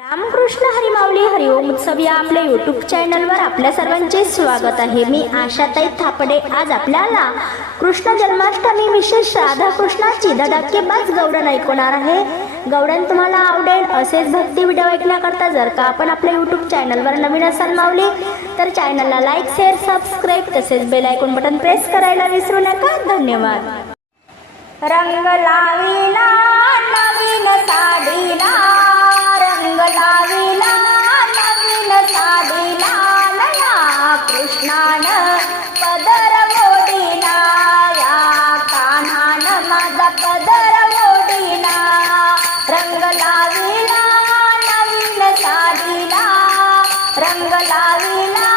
रामकृष्ण हरिमावली हरिओम उत्सव या आपल्या यूट्यूब चॅनलवर आपल्या सर्वांचे स्वागत आहे. मी आशाताई थापडे. आज आपल्याला कृष्ण जन्माष्टमी विशेष राधा राधाकृष्णाची धडाकेबाज गौडण ऐकवणार आहे. गौडण तुम्हाला आवडेल असेच भक्ती व्हिडिओ ऐकण्याकरता जर का आपण आपल्या यूट्यूब चॅनलवर नवीन असाल मावली तर चॅनलला लाईक शेअर सबस्क्राईब तसेच बेल आयकॉन बटन प्रेस करायला विसरू नका. धन्यवाद. रंग लाविला पदर मोडीला रंग लाविला नवीन साडीला रंग लाविला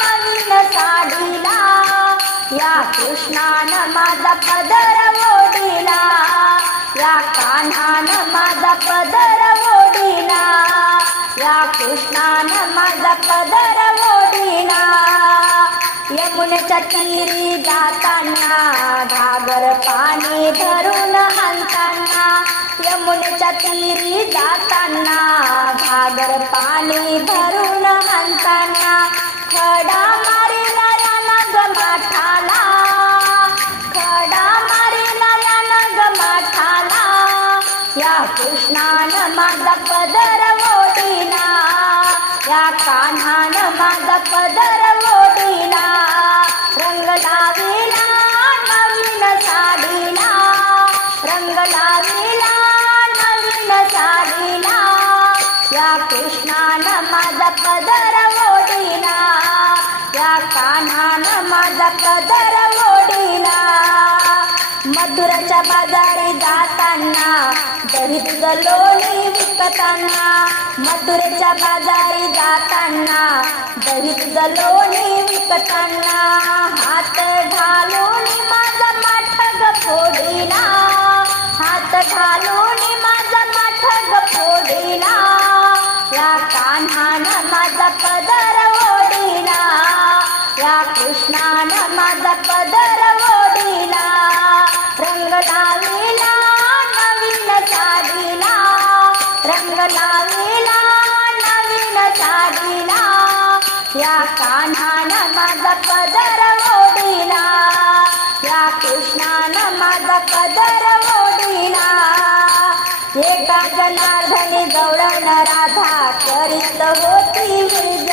नवीन साडीला. या कृष्णानं माझा पदर ओढिला या कान्हानं माझा पदर ओढिला या कृष्णानं माझा पदर ओढिला यमुनेच्या तीरी जाता तीरी जाताना घागर पाणी भरून आणताना खडा मारिला यानं ग माठाला खडा मारिला यानं माठाला या कृष्णानं माझा पदर ओढिला या कान्हानं माझा पदर पदर मोडीना या कान्हानं माझा पदर मोडीना मधुराच्या बाजारी जाताना दरीत लोणी विकताना मधुरेच्या बाजारी जाताना दरीत लोणी विकताना हात घालून माझा पदर ओढिला रंग लाविला नवीन साडीला. रंग लाविला नवीन साडीला. या कान्हानं माझा पदर ओढिला या कृष्णानं माझा पदर ओढिला एका जनार्दनी गौरण राधा करीत होती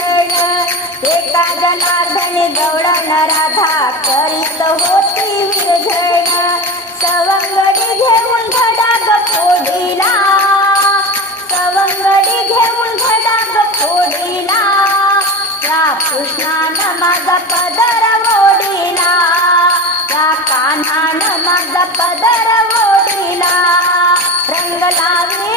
जनार्दनी गौरण राधा करीत होती विरजण सवंगडी घेऊन घडाग फोडीला सवंगडी घेऊन घडाग फोडीला या कृष्णानं माझा पदर ओढिला. या कान्हानं माझा पदर ओढिला. रंग लाविला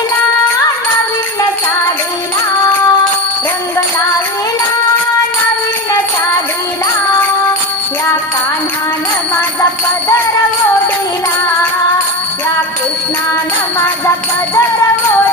या माझा पदर ओढिला. या कृष्णान माझा पदर ओढिला.